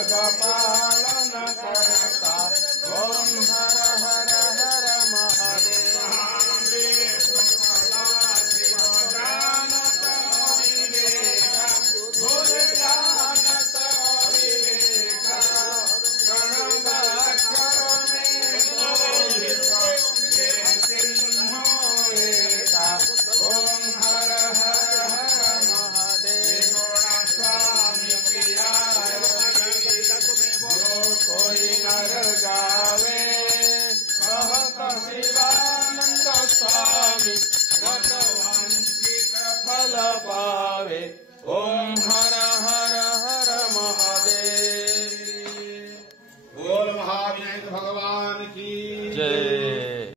जग पालन करता। ओम हर हर हर महादेव। ओम हर हर हर महादेव। स्वामी प्रिया जो कोई नर गावे कहत शिवानंद स्वामी व्रतवंचित फल पावे। ओम हर हर हर महादेव। बोल महावीर भगवान की जय।